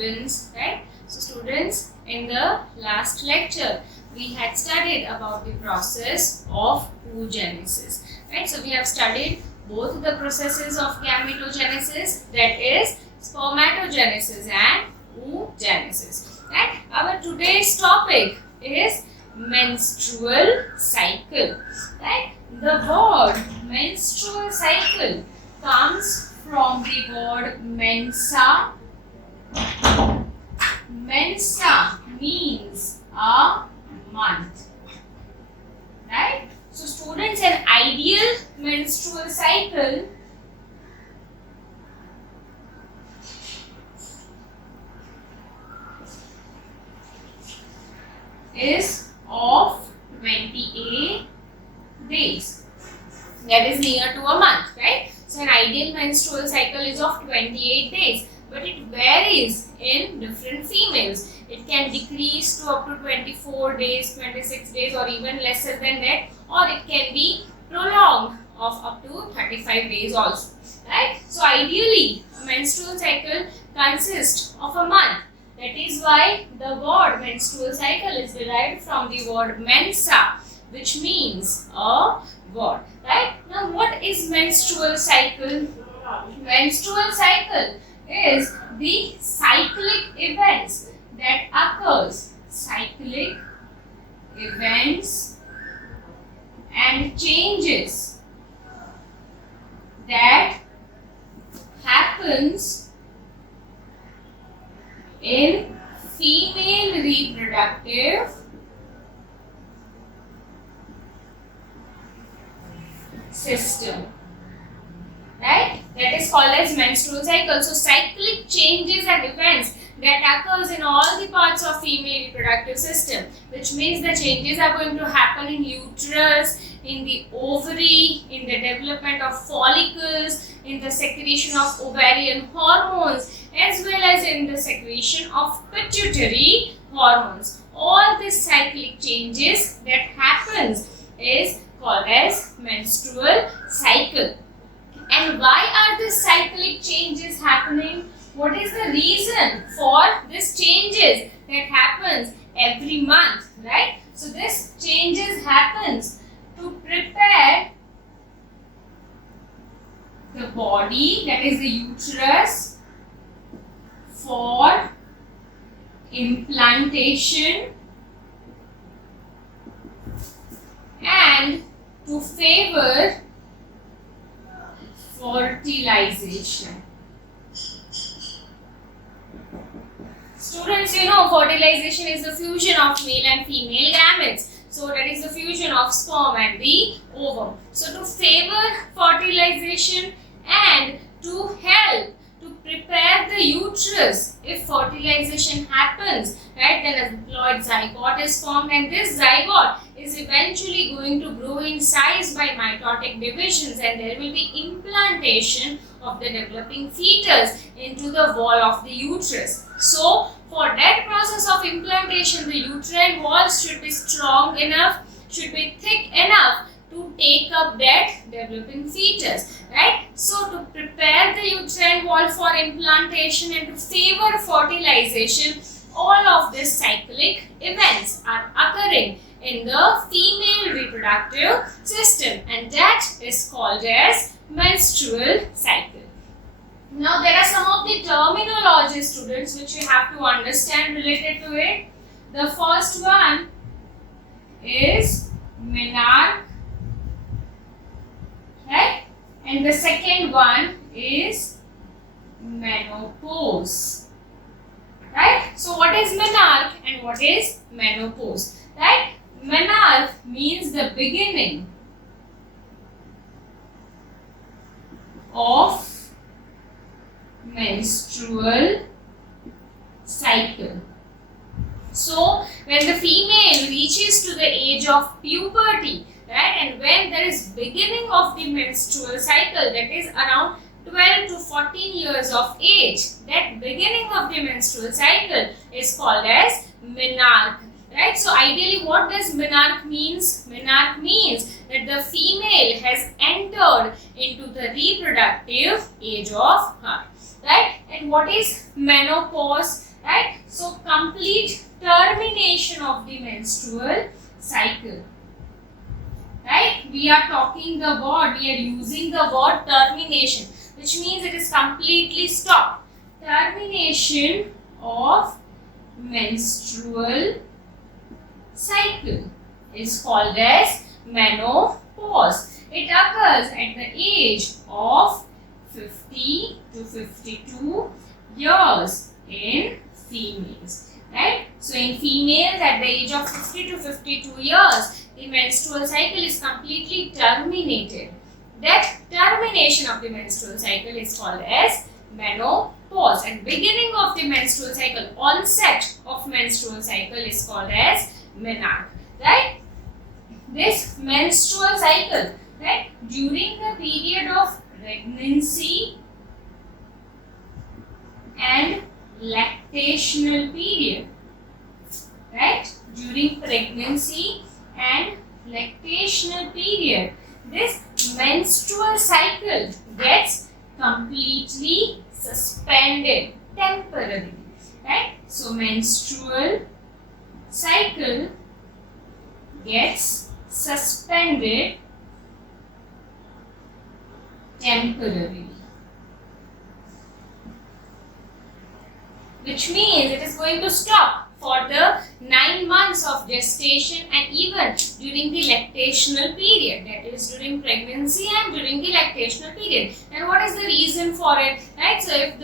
students, right? So students, in the last lecture we had studied about the process of oogenesis, right? So we have studied both the processes of gametogenesis, that is spermatogenesis, and oogenesis, right? Our today's topic is menstrual cycle, right? The word menstrual cycle comes from the word mensa. Mensa means a month, right? So students, an ideal menstrual cycle is of 28 days, that is near to a month, right? So an ideal menstrual cycle is of 28 days, but it varies in different females. It can decrease to up to 24 days, 26 days, or even lesser than that, or it can be prolonged of up to 35 days also, right? So ideally a menstrual cycle consists of a month. That is why the word menstrual cycle is derived from the word mensa, which means a god, right? Now what is menstrual cycle? Menstrual cycle is the cyclic events that occurs, cyclic events and changes that happens in female reproductive system, right? That is called as menstrual cycle. So cyclic changes and events that occurs in all the parts of female reproductive system, which means the changes are going to happen in uterus, in the ovary, in the development of follicles, in the secretion of ovarian hormones, as well as in the secretion of pituitary hormones. All these cyclic changes that happens is called as menstrual cycle. And why are these cyclic changes happening? What is the reason for these changes that happens every month, right? So this changes happens to prepare the body, that is the uterus, for implantation and to favor fertilization. Students, you know, fertilization is the fusion of male and female gametes. So that is the fusion of sperm and the ovum. So to favor fertilization and to help to prepare the uterus, if fertilization happens, right, then a diploid zygote is formed, and this zygote is eventually going to grow in size by mitotic divisions, and there will be implantation of the developing fetus into the wall of the uterus. So for that process of implantation, the uterine walls should be strong enough, should be thick enough to take up that developing fetus, right? So to prepare the uterine wall for implantation and to favor fertilization, all of these cyclic events are occurring in the female reproductive system, and that is called as menstrual cycle. Now there are some of the terminology, students, which you have to understand related to it. The first one is menarche, right? And the second one is menopause, right? So what is menarche and what is menopause, right? Menarche means the beginning of menstrual cycle. So when the female reaches to the age of puberty, right, and when there is beginning of the menstrual cycle, that is around 12 to 14 years of age, that beginning of the menstrual cycle is called as menarche, right? So ideally, what does menarche means? Menarche means that the female has entered into the reproductive age of her, right? And what is menopause? right? So complete termination of the menstrual cycle, right? We are using the word termination, which means it is completely stopped. Termination of menstrual cycle is called as menopause. It occurs at the age of 50 to 52 years in females, right? So in females at the age of 50 to 52 years, the menstrual cycle is completely terminated. That termination of the menstrual cycle is called as menopause, and beginning of the menstrual cycle, onset of menstrual cycle, is called as menarche, right? This menstrual cycle, right, during the period of pregnancy and lactational period, right, during pregnancy and lactational period, this menstrual cycle gets completely suspended temporarily, right? So menstrual cycle gets suspended temporarily, which means it is going to stop for the 9 months of gestation and even during the lactational period, that is during pregnancy and during the lactational period. And what is the reason for it, right? So if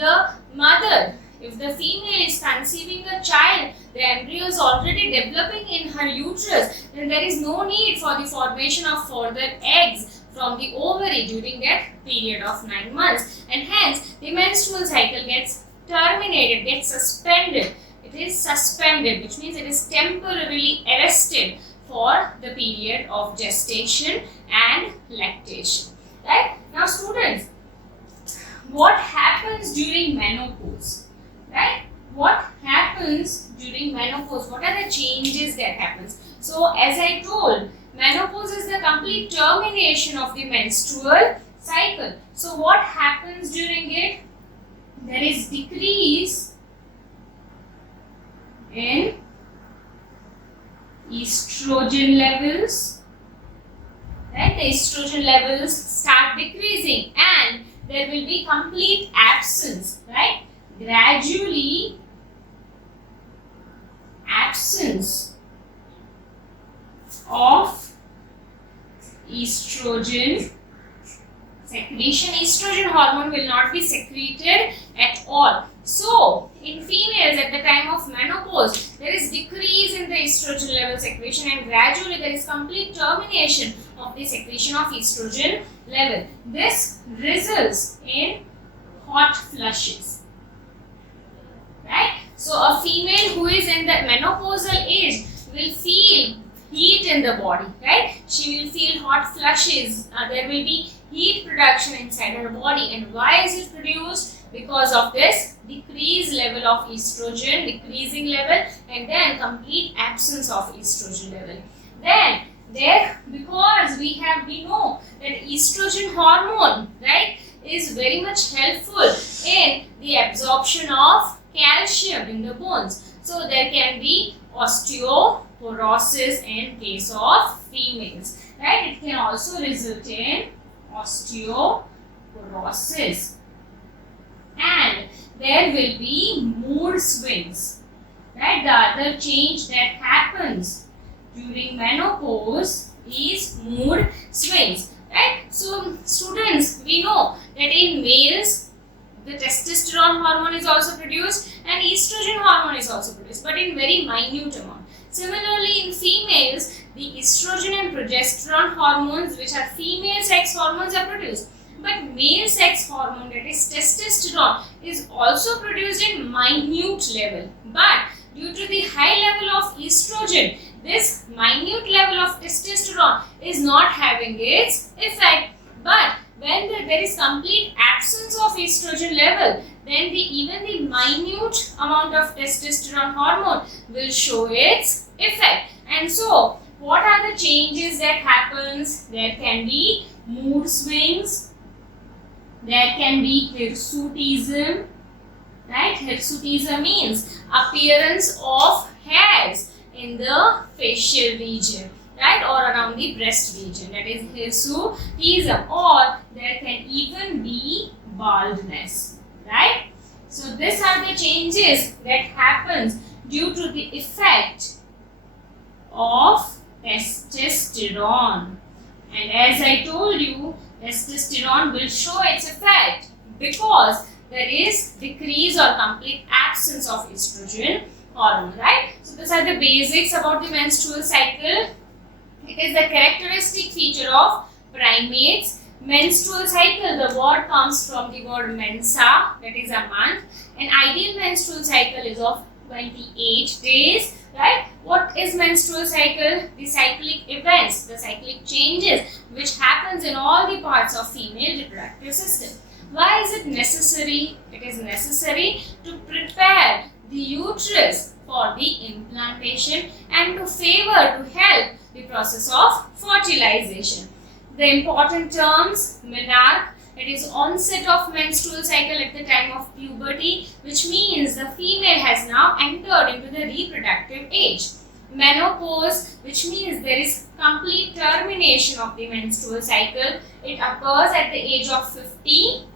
the female is conceiving a child, the embryo is already developing in her uterus, then there is no need for the formation of further eggs from the ovary during that period of 9 months, and hence the menstrual cycle gets terminated, gets suspended. It is suspended, which means it is temporarily arrested for the period of gestation and lactation, right? Now students, what happens during menopause, right? What happens during menopause? What are the changes that happens? So as I told, menopause is the complete termination of the menstrual cycle. So what happens during it? There is decrease in estrogen levels, right? The estrogen levels start decreasing and there will be complete absence, right? Gradually absence of estrogen secretion. Estrogen hormone will not be secreted at all. So, in females at the time of menopause, there is decrease in the estrogen level secretion and gradually there is complete termination of the secretion of estrogen level. This results in hot flushes, right? So, a female who is in the menopausal age will feel heat in the body, right? She will feel hot flushes. There will be heat production inside her body. And why is it produced? Because of this decreased level of estrogen, decreasing level, and then complete absence of estrogen level. Then because we know that estrogen hormone, right, is very much helpful in the absorption of calcium in the bones. So there can be osteoporosis in case of females, right? It can also result in osteoporosis. And there will be mood swings, right? The other change that happens during menopause is mood swings, right? So students, we know that in males the testosterone hormone is also produced and estrogen hormone is also produced, but in very minute amount. Similarly, in females, the estrogen and progesterone hormones, which are female sex hormones, are produced. But male sex hormone, that is testosterone, is also produced in minute level. But due to the high level of estrogen, this minute level of testosterone is not having its effect. But when there is complete absence of estrogen level, then even the minute amount of testosterone hormone will show its effect. And so, what are the changes that happens? There can be mood swings, there can be hirsutism, right? Hirsutism means appearance of hairs in the facial region, right, or around the breast region. That is hirsutism. Or there can even be baldness, right? So these are the changes that happens due to the effect of testosterone. And as I told you, testosterone will show its effect because there is decrease or complete absence of estrogen hormone, right? So these are the basics about the menstrual cycle. It is the characteristic feature of primates. Menstrual cycle, the word comes from the word mensa, that is a month. An ideal menstrual cycle is of 28 days, right? What is menstrual cycle? The cyclic events, the cyclic changes which happens in all the parts of female reproductive system. Why is it necessary? It is necessary to prepare the uterus for the implantation and to favor, to help the process of fertilization. The important terms: menarche, it is onset of menstrual cycle at the time of puberty, which means the female has now entered into the reproductive age. Menopause, which means there is complete termination of the menstrual cycle. It occurs at the age of 50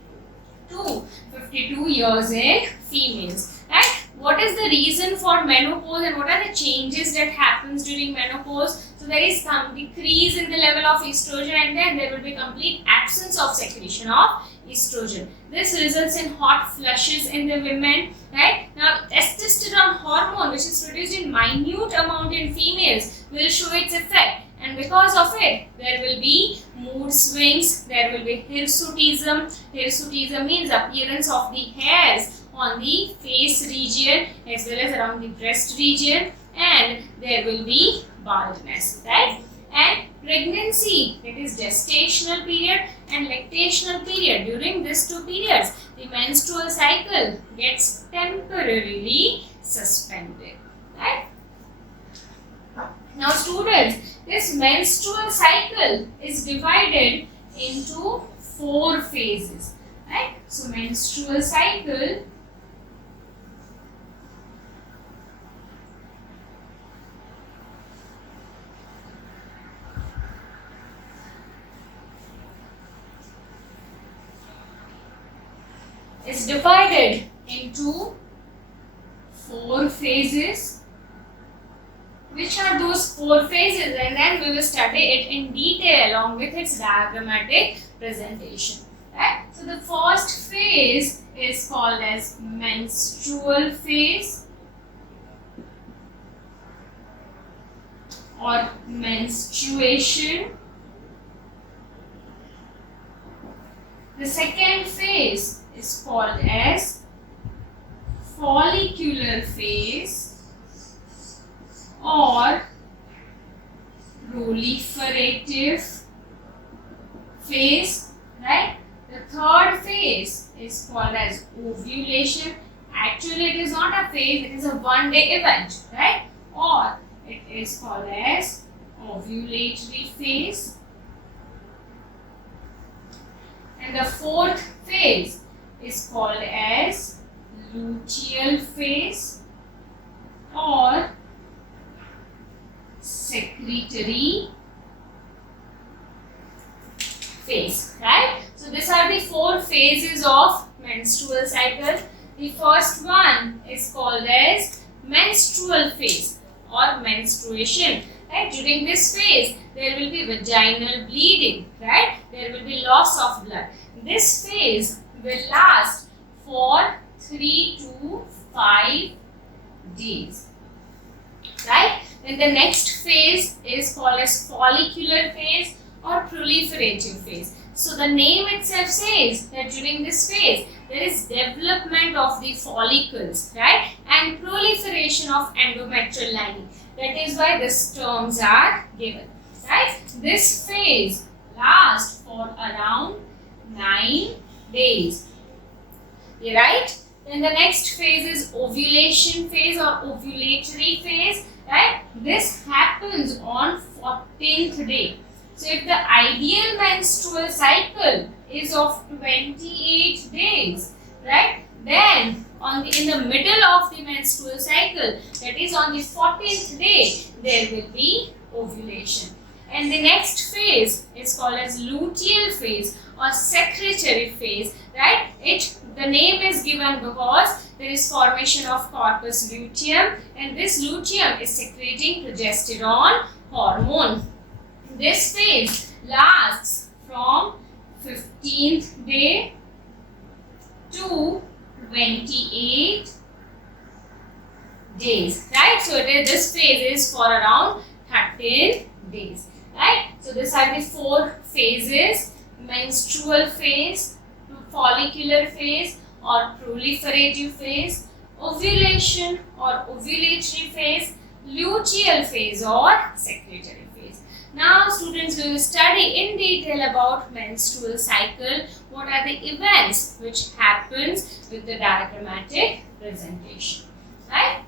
to 52 years in females, right? What is the reason for menopause and what are the changes that happens during menopause? So there is some decrease in the level of estrogen and then there will be complete absence of secretion of estrogen. This results in hot flushes in the women, right? Now testosterone hormone, which is produced in minute amount in females, will show its effect, and because of it there will be mood swings, there will be hirsutism. Hirsutism means appearance of the hairs on the face region as well as around the breast region, and there will be baldness, right? And pregnancy, that is gestational period and lactational period. During these two periods, the menstrual cycle gets temporarily suspended, right? Now students, this menstrual cycle is divided into 4 phases, right? So menstrual cycle is divided into 4 phases. Which are those 4 phases? And then we will study it in detail along with its diagrammatic presentation. Right? So the first phase is called as menstrual phase or menstruation. The second phase is called as follicular phase or proliferative phase, right? The third phase is called as ovulation. Actually, it is not a phase, it is a one-day event, right? Or it is called as ovulatory phase. And the fourth phase is called as luteal phase or secretory phase, right? So these are the 4 phases of menstrual cycle. The first one is called as menstrual phase or menstruation, right? During this phase, there will be vaginal bleeding, right? There will be loss of blood. This phase will last for 3 to 5 days, right? Then the next phase is called as follicular phase or proliferative phase. So the name itself says that during this phase there is development of the follicles, right, and proliferation of endometrial lining. That is why these terms are given, right? This phase lasts for around 9 days, right? Then the next phase is ovulation phase or ovulatory phase, right? This happens on 14th day. So if the ideal menstrual cycle is of 28 days, right, then in the middle of the menstrual cycle, that is on the 14th day, there will be ovulation. And the next phase is called as luteal phase or secretory phase, right? The name is given because there is formation of corpus luteum, and this luteum is secreting progesterone hormone. This phase lasts from 15th day to 28 days, right? So this phase is for around 13 days, right? So these are the 4 phases: menstrual phase, follicular phase or proliferative phase, ovulation or ovulatory phase, luteal phase or secretory phase. Now students, we will study in detail about menstrual cycle. What are the events which happens with the diagrammatic presentation, right?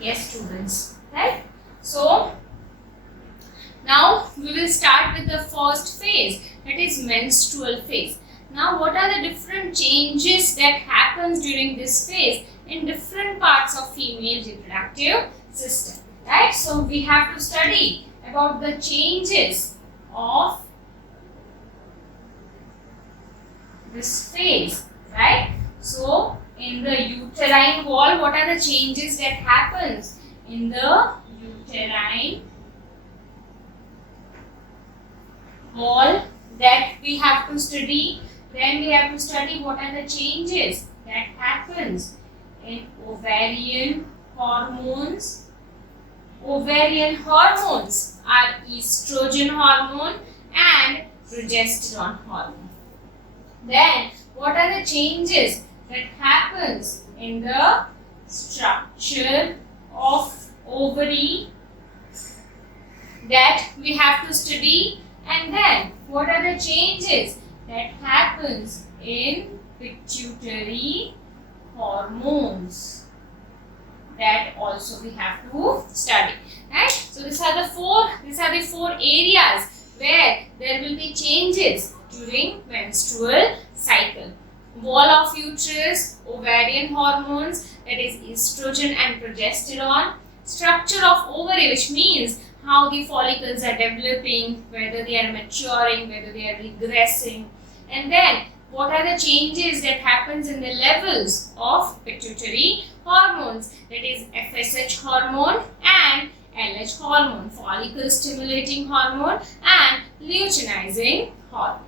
Yes students, right? So now we will start with the first phase, that is menstrual phase. Now what are the different changes that happens during this phase in different parts of female reproductive system, right? So we have to study about the changes of this phase, right? So in the uterine wall, what are the changes that happens in the uterine wall that we have to study? Then we have to study what are the changes that happens in ovarian hormones. Ovarian hormones are estrogen hormone and progesterone hormone. Then what are the changes that happens in the structure of ovary that we have to study? And then what are the changes that happens in pituitary hormones that also we have to study, right? So these are the four areas where there will be changes during menstrual cycle. Wall of uterus, ovarian hormones, that is estrogen and progesterone. Structure of ovary, which means how the follicles are developing, whether they are maturing, whether they are regressing. And then what are the changes that happens in the levels of pituitary hormones, that is FSH hormone and LH hormone, follicle stimulating hormone and luteinizing hormone,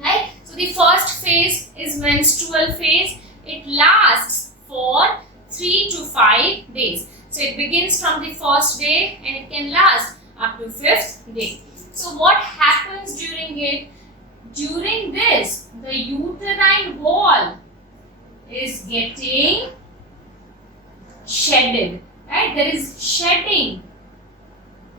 right? So the first phase is menstrual phase. It lasts for 3 to 5 days. So it begins from the first day and it can last up to 5th day. So what happens during it? During this, the uterine wall is getting shedded, right? There is shedding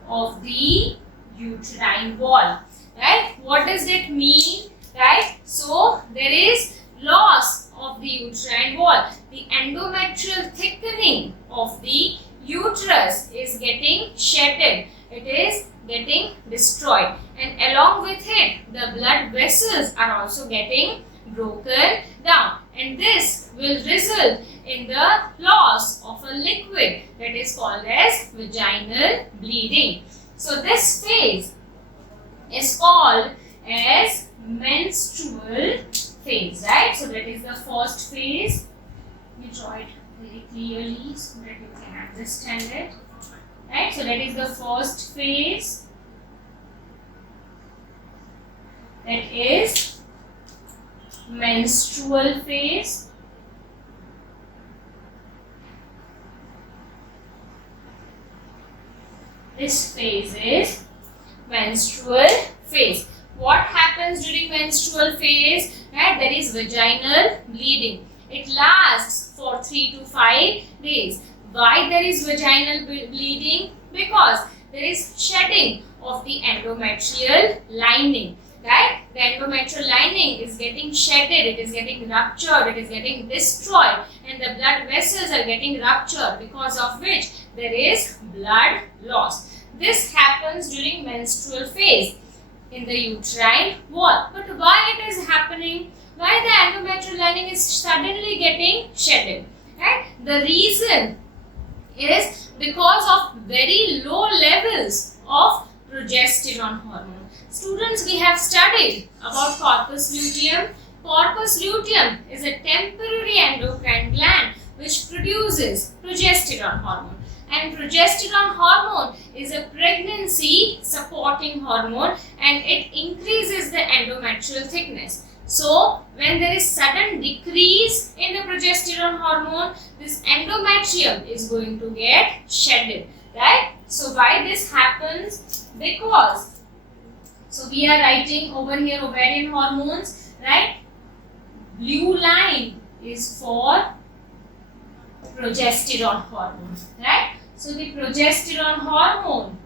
of the uterine wall, right? What does that mean, right? So there is loss of the uterine wall. The endometrial thickening of the uterus is getting shedded. It is getting destroyed, and along with it the blood vessels are also getting broken down, and this will result in the loss of a liquid that is called as vaginal bleeding. So this phase is called as menstrual phase, right? So that is the first phase. We draw it very clearly so that you can understand it, right? So that is the first phase, that is menstrual phase. This phase is menstrual phase. What happens during menstrual phase? Right? There is vaginal bleeding. It lasts for 3 to 5 days. Why there is vaginal bleeding? Because there is shedding of the endometrial lining. Right? The endometrial lining lining is getting shedded, it is getting ruptured, it is getting destroyed, and the blood vessels are getting ruptured, because of which there is blood loss. This happens during menstrual phase in the uterine wall. But why it is happening? Why the endometrial lining is suddenly getting shedded? Right? The reason is because of very low levels of progesterone hormone. Students, we have studied about corpus luteum. Corpus luteum is a temporary endocrine gland which produces progesterone hormone. And progesterone hormone is a pregnancy supporting hormone, and it increases the endometrial thickness. So, when there is sudden decrease in the progesterone hormone, this endometrium is going to get shedded, right? So, why this happens? Because, so we are writing over here ovarian hormones, right? Blue line is for progesterone hormone, right? So, the progesterone hormone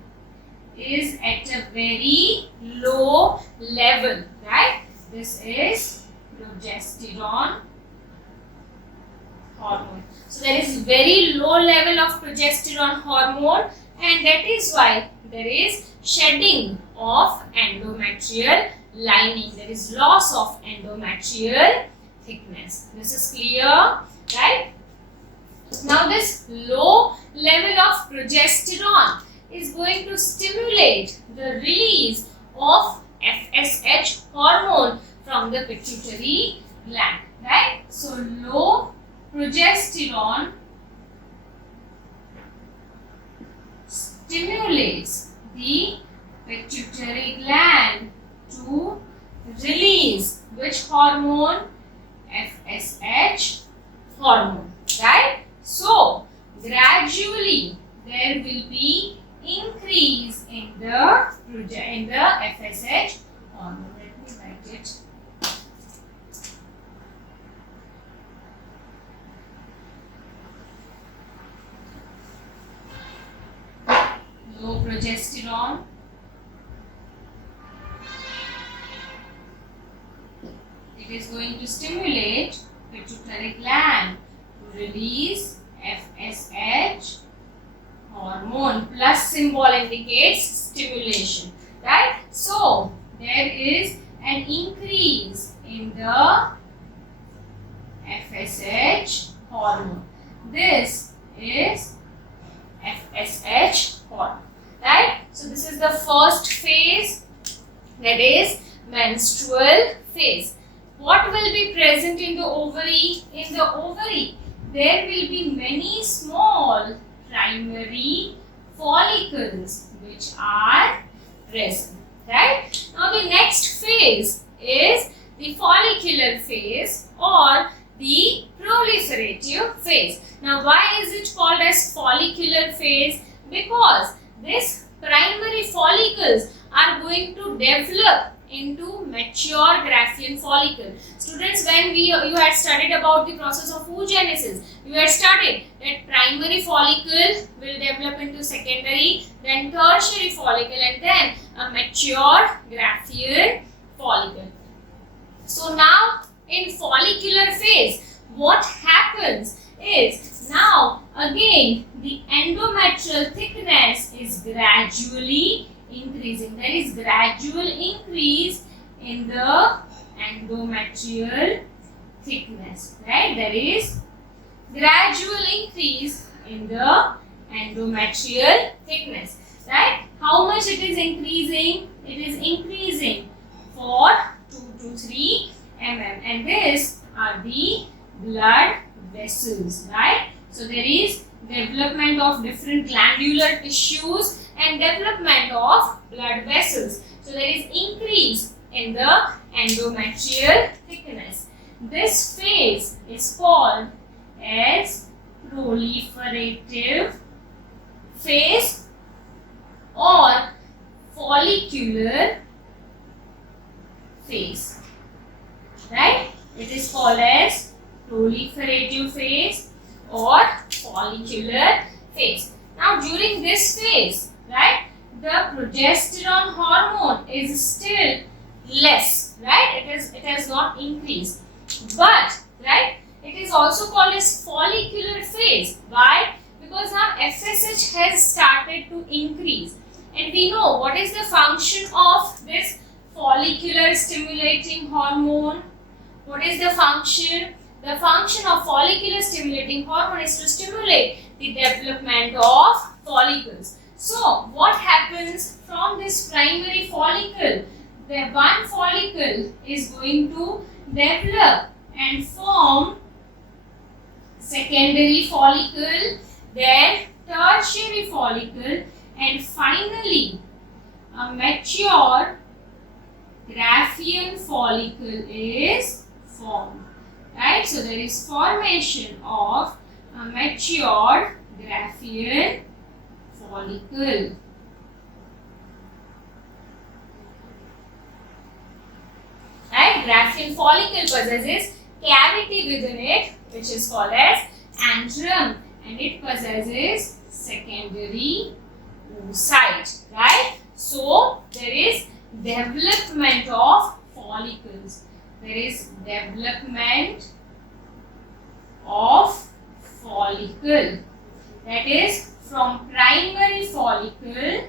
is at a very low level, right? This is progesterone hormone. So, there is very low level of progesterone hormone, and that is why there is shedding of endometrial lining. There is loss of endometrial thickness. This is clear, right? Now, this low level of progesterone is going to stimulate the release of FSH hormone from the pituitary gland, right? So, low progesterone stimulates the pituitary gland to release which hormone? FSH hormone, right? So, gradually there will be increase in the FSH hormone. Let me write it. Low progesterone it is going to stimulate pituitary gland to release FSH hormone. Plus symbol indicates stimulation, right? So, there is an increase in the FSH hormone. This is FSH hormone, right? So, this is the first phase, that is menstrual phase. What will be present in the ovary? In the ovary, there will be many small primary follicles which are present, right? Now, the next phase is the follicular phase or the proliferative phase. Now, why is it called as follicular phase? Because this primary follicles are going to develop into mature Graafian follicle. Students, when you had studied about the process of oogenesis, you had studied that primary follicle will develop into secondary, then tertiary follicle, and then a mature Graafian follicle. So now in follicular phase, what happens is now again the endometrial thickness is gradually increasing. There is gradual increase in the endometrial thickness, right? There is gradual increase in the endometrial thickness, right? How much it is increasing? It is increasing for 2 to 3 mm, and these are the blood vessels, right? So there is development of different glandular tissues and development of blood vessels. So there is increase in the endometrial thickness. This phase is called as proliferative phase or follicular phase, right? It is called as proliferative phase or follicular phase. Now, during this phase, right, the progesterone hormone is still less, right? It has not increased. But, right, it is also called as follicular phase. Why? Because now FSH has started to increase. And we know what is the function of this follicular stimulating hormone. What is the function? The function of follicular stimulating hormone is to stimulate the development of follicles. So, what happens from this primary follicle? The one follicle is going to develop and form secondary follicle, then tertiary follicle, and finally a mature Graafian follicle is formed. Right? So there is formation of a mature Graafian follicle. Right? Graafian follicle possesses cavity within it, which is called as antrum, and it possesses secondary oocyte. Right? So there is development of follicles. There is development of follicle. That is from primary follicle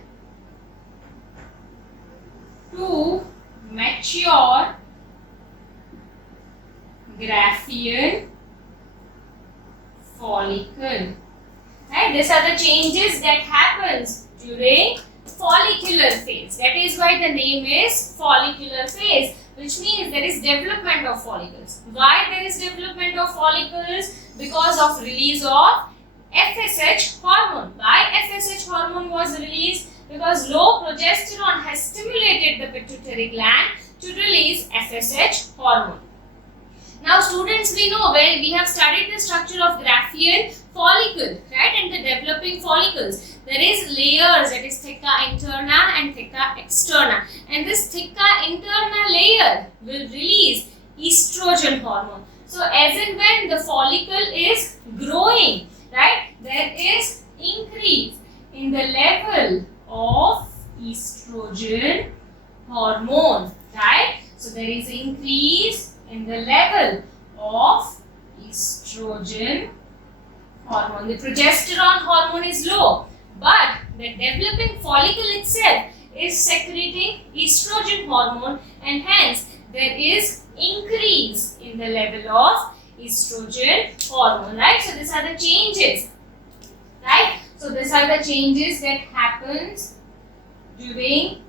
to mature Graafian follicle. Right? These are the changes that happens during follicular phase. That is why the name is follicular phase, which means there is development of follicles. Why there is development of follicles? Because of release of FSH hormone. Why FSH hormone was released? Because low progesterone has stimulated the pituitary gland to release FSH hormone. Now students, we know where we have studied the structure of Graafian follicle, right, and the developing follicles. There is layers, that is theca interna and theca externa, and this theca interna layer will release estrogen hormone. So as and when the follicle is growing, right, there is increase in the level of estrogen hormone, right. So there is increase in the level of estrogen hormone. The progesterone hormone is low, but the developing follicle itself is secreting estrogen hormone, and hence there is increase in the level of estrogen hormone, right. So these are the changes, right. So these are the changes that happens during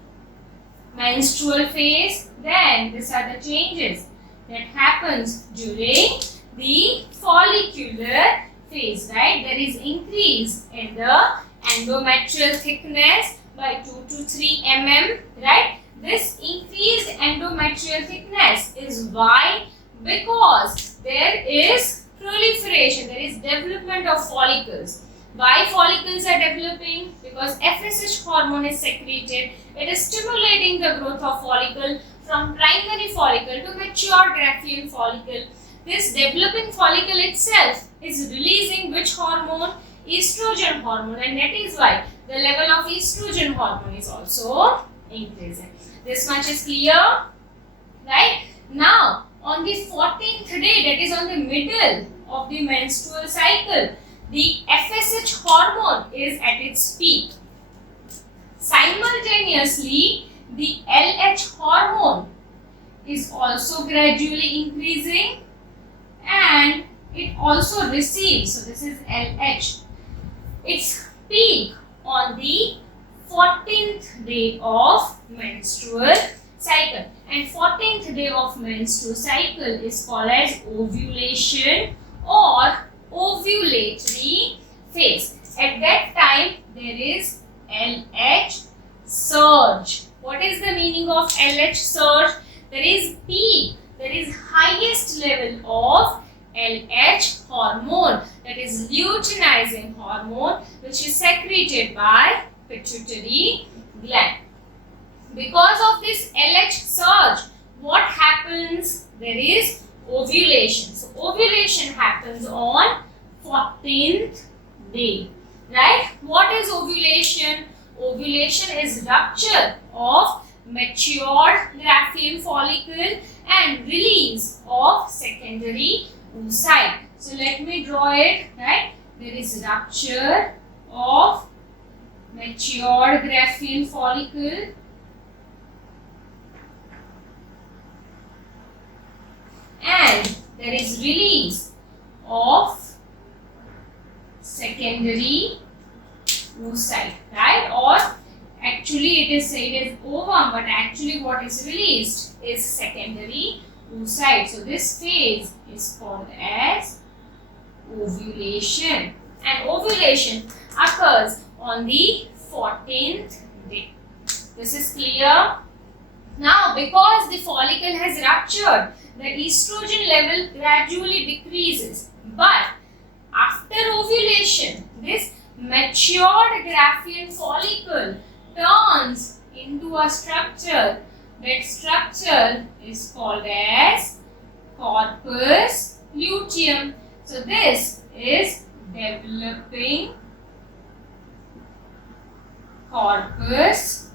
menstrual phase. Then these are the changes that happens during the follicular phase, right. There is increase in the endometrial thickness by 2 to 3 mm, right. This increased endometrial thickness is why? Because there is proliferation, there is development of follicles. Why follicles are developing? Because FSH hormone is secreted. It is stimulating the growth of follicle from primary follicle to mature Graafian follicle. This developing follicle itself is releasing which hormone? Estrogen hormone, and that is why the level of estrogen hormone is also increasing. This much is clear, right? Now, on the 14th day, that is on the middle of the menstrual cycle, the FSH hormone is at its peak. Simultaneously, the LH hormone is also gradually increasing, and it also receives, so this is LH, its peak on the 14th day of menstrual cycle. And 14th day of menstrual cycle is called as ovulation or ovulatory phase. At that time, there is LH surge. What is the meaning of LH surge? There is peak, there is highest level of LH hormone, that is luteinizing hormone, which is secreted by pituitary gland. Because of this LH surge, what happens? There is ovulation. So ovulation happens on 14th day, right? What is ovulation? Ovulation is rupture of mature Graafian follicle and release of secondary oocyte. So let me draw it, right? There is rupture of mature Graafian follicle and there is release of secondary oocyte, right? Or actually it is said as ovum, but actually what is released is secondary oocyte. So this phase is called as ovulation, and ovulation occurs on the 14th day. This is clear? Now, because the follicle has ruptured, the estrogen level gradually decreases. But after ovulation, this matured Graafian follicle turns into a structure. That structure is called as corpus luteum. So this is developing corpus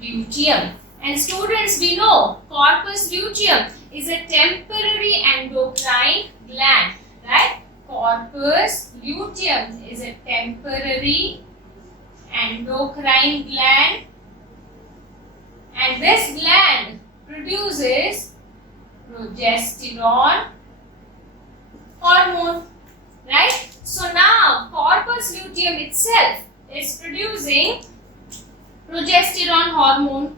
luteum. And students, we know corpus luteum is a temporary endocrine gland, right? Corpus luteum is a temporary endocrine gland, and this gland produces progesterone hormone, right? So now corpus luteum itself is producing progesterone hormone.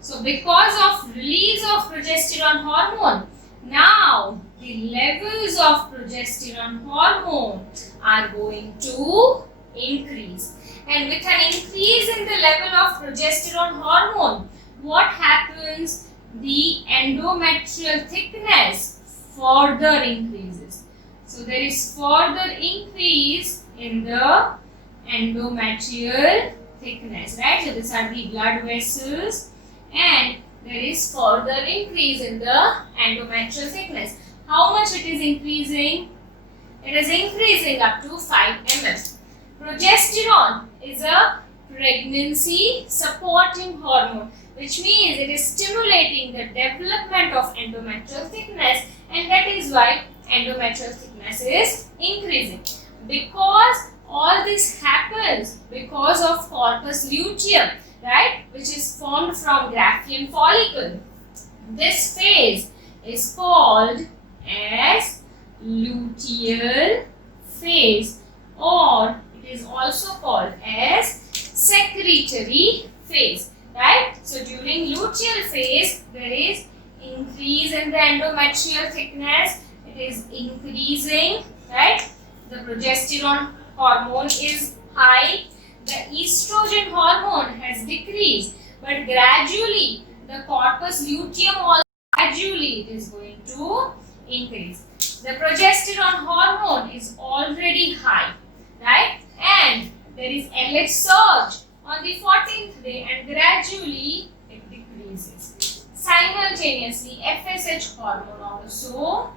So because of release of progesterone hormone, now the levels of progesterone hormone are going to increase. And with an increase in the level of progesterone hormone, what happens? The endometrial thickness further increases. So there is further increase in the endometrial thickness, right? So these are the blood vessels and there is further increase in the endometrial thickness. How much it is increasing? It is increasing up to 5 mm. Progesterone is a pregnancy supporting hormone, which means it is stimulating the development of endometrial thickness, and that is why endometrial thickness is increasing. Because all this happens because of corpus luteum, right, which is formed from Graafian follicle. This phase is called as luteal phase, or it is also called as secretory phase, right? So during luteal phase, there is increase in the endometrial thickness. It is increasing, right? The progesterone hormone is high. The estrogen hormone has decreased, but gradually the corpus luteum also gradually it is going to increase. The progesterone hormone is already high, right? And there is LH surge on the 14th day and gradually it decreases. Simultaneously, FSH hormone also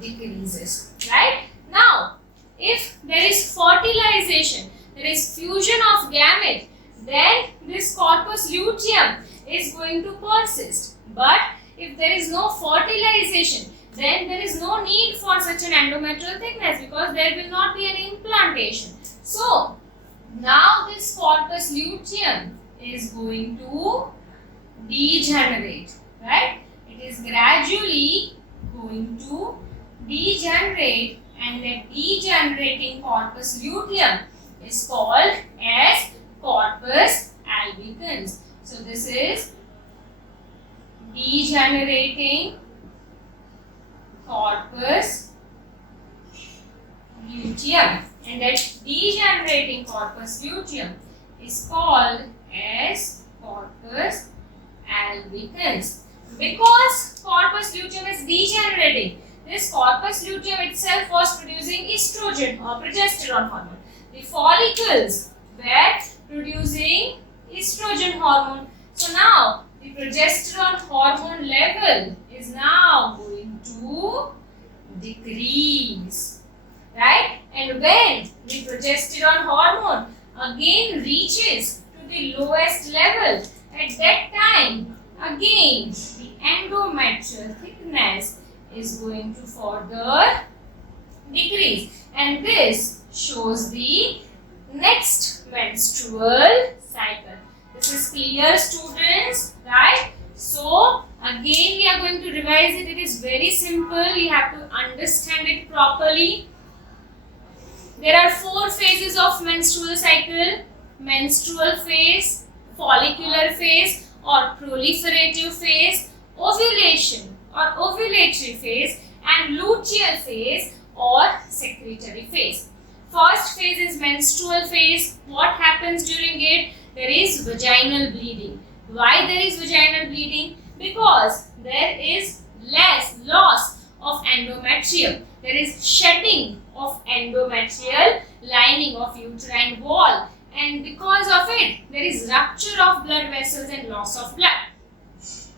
decreases, right? Now, if there is fertilization, there is fusion of gamete, then this corpus luteum is going to persist. But if there is no fertilization, then there is no need for such an endometrial thickness because there will not be any implantation. So, now this corpus luteum is going to degenerate, right? It is gradually going to degenerate, and the degenerating corpus luteum is called as corpus albicans. So this is degenerating corpus luteum, and that degenerating corpus luteum is called as corpus albicans. Because corpus luteum is degenerating, this corpus luteum itself was producing estrogen or progesterone hormone. The follicles were producing estrogen hormone. So now the progesterone hormone level is now going to decrease, right? And when the progesterone hormone again reaches to the lowest level. At that time, again, the endometrial thickness is going to further decrease, and this shows the next menstrual cycle. This is clear, students, right? So again we are going to revise it. It is very simple. You have to understand it properly. There are 4 phases of menstrual cycle: menstrual phase, follicular phase or proliferative phase, ovulation or ovulatory phase, and luteal phase or secretory phase. First phase is menstrual phase. What happens during it? There is vaginal bleeding. Why there is vaginal bleeding? Because there is less loss of endometrium. There is shedding of endometrial lining of uterine wall, and because of it there is rupture of blood vessels and loss of blood.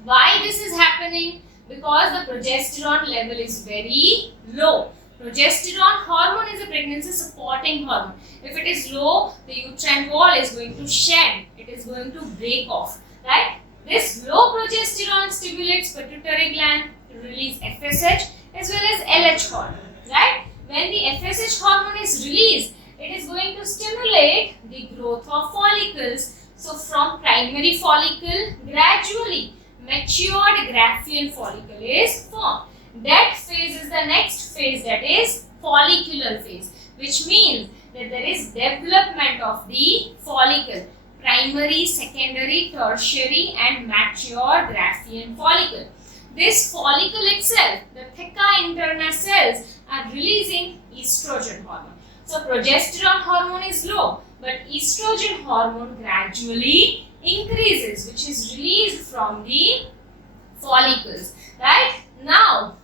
Why this is happening? Because the progesterone level is very low. Progesterone hormone is a pregnancy supporting hormone. If it is low, the uterine wall is going to shed. It is going to break off, right? This low progesterone stimulates pituitary gland to release FSH as well as LH hormone, right? When the FSH hormone is released, it is going to stimulate the growth of follicles. So from primary follicle, gradually matured Graafian follicle is formed. That phase is the next phase, that is follicular phase, which means that there is development of the follicle, primary, secondary, tertiary and mature Graafian follicle. This follicle itself, the theca interna cells, are releasing estrogen hormone. So progesterone hormone is low, but estrogen hormone gradually increases, which is released from the follicles, right? Now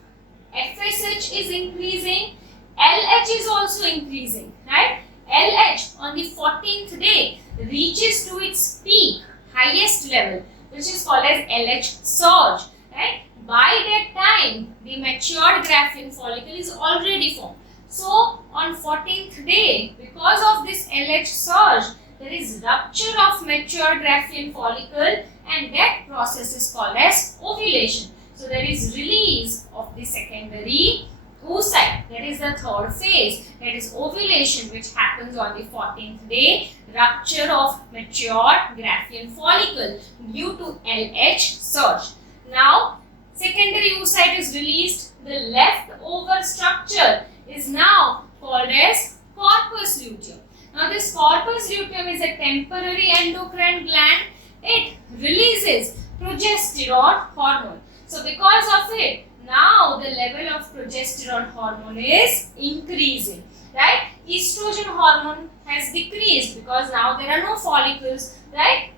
FSH is increasing, LH is also increasing, right? LH on the 14th day reaches to its peak, highest level, which is called as LH surge, right? By that time, the matured Graafian follicle is already formed. So on 14th day, because of this LH surge, there is rupture of mature Graafian follicle, and that process is called as ovulation. So there is release of the secondary oocyte. That is the third phase. That is ovulation, which happens on the 14th day. Rupture of mature Graafian follicle due to LH surge. Now secondary oocyte is released. The leftover structure is now called as corpus luteum. Now this corpus luteum is a temporary endocrine gland. It releases progesterone hormone. So because of it, now the level of progesterone hormone is increasing, right? Estrogen hormone has decreased because now there are no follicles, right?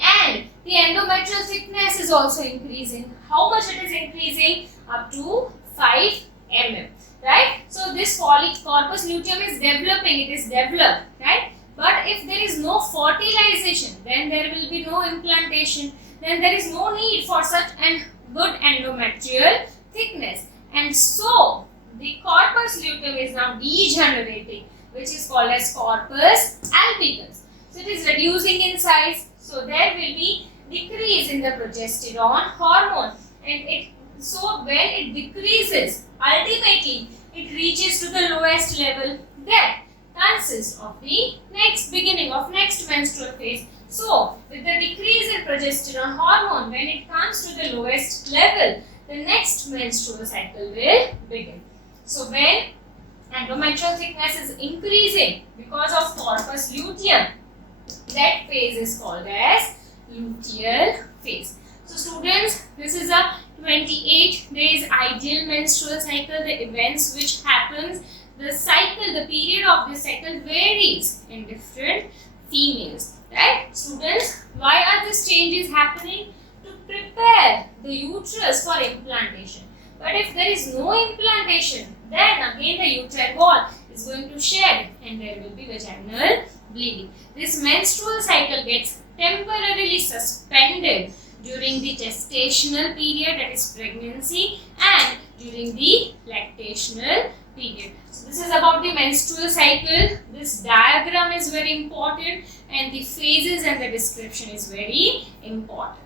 And the endometrial thickness is also increasing. How much it is increasing? Up to 5 mm, right? So this corpus luteum is developing, it is developed, right? But if there is no fertilization, then there will be no implantation, then there is no need for such an good endometrial thickness, and so the corpus luteum is now degenerating, which is called as corpus albicans. So it is reducing in size, so there will be decrease in the progesterone hormone, and so when it decreases, ultimately it reaches to the lowest level that consists of the beginning of next menstrual phase. So with the decrease in progesterone hormone, when it comes to the lowest level, the next menstrual cycle will begin. So when endometrial thickness is increasing because of corpus luteum, that phase is called as luteal phase. So students, this is a 28 days ideal menstrual cycle. The events which happens, the cycle, the period of this cycle varies in different females, right? Students, why are these changes happening? To prepare the uterus for implantation. But if there is no implantation, then again the uterine wall is going to shed and there will be vaginal bleeding. This menstrual cycle gets temporarily suspended during the gestational period, that is pregnancy, and during the lactational period. So this is about the menstrual cycle. This diagram is very important and the phases and the description is very important.